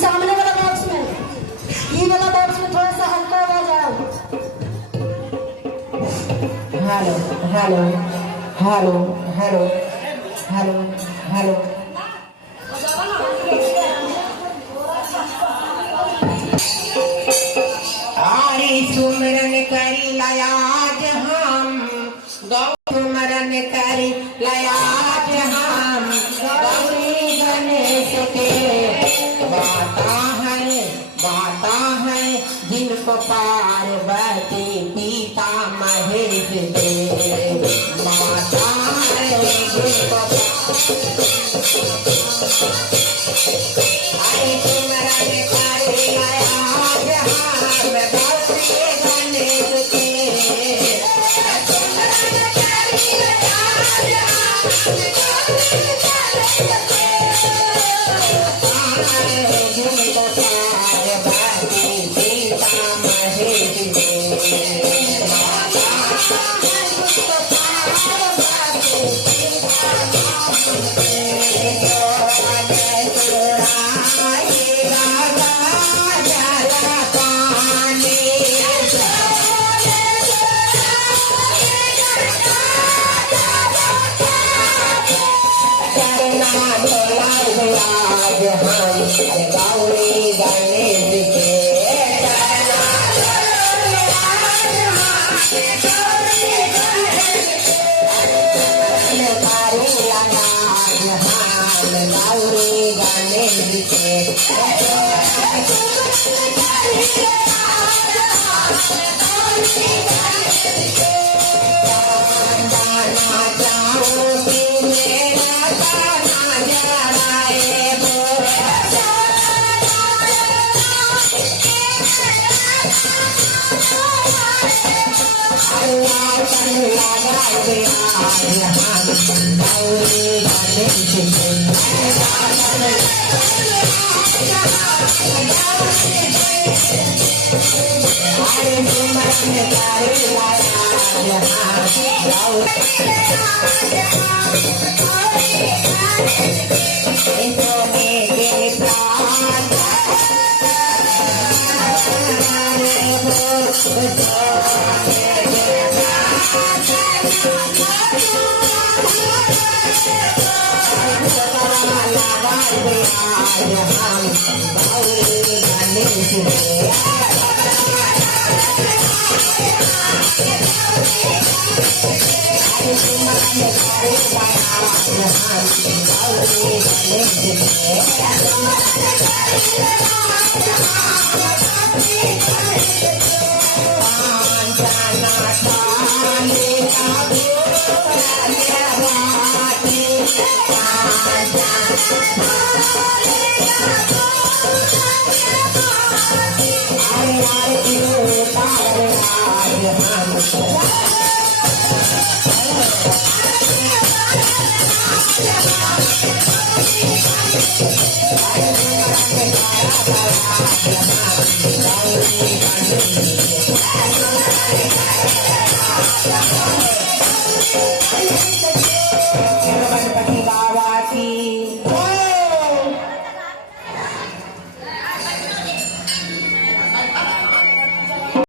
सामने वाला बॉक्स में, ये वाला बॉक्स में थोड़ा सा हल्का आवाज आओ। Hello hello hello hello hello hello. आरी सुमरन करी लयाज हम, गौ सुमरन करी लयाज हम, गौरी गणेश के बाता है जिनको पार्वती पिता महेश दे, माता है जिनको आरी सुमरन करी लयाज हम, गौरी गणेश के जिनको पार्वती पिता महेश दे, गौरी गणेश के गौरी गणेश के Thank you.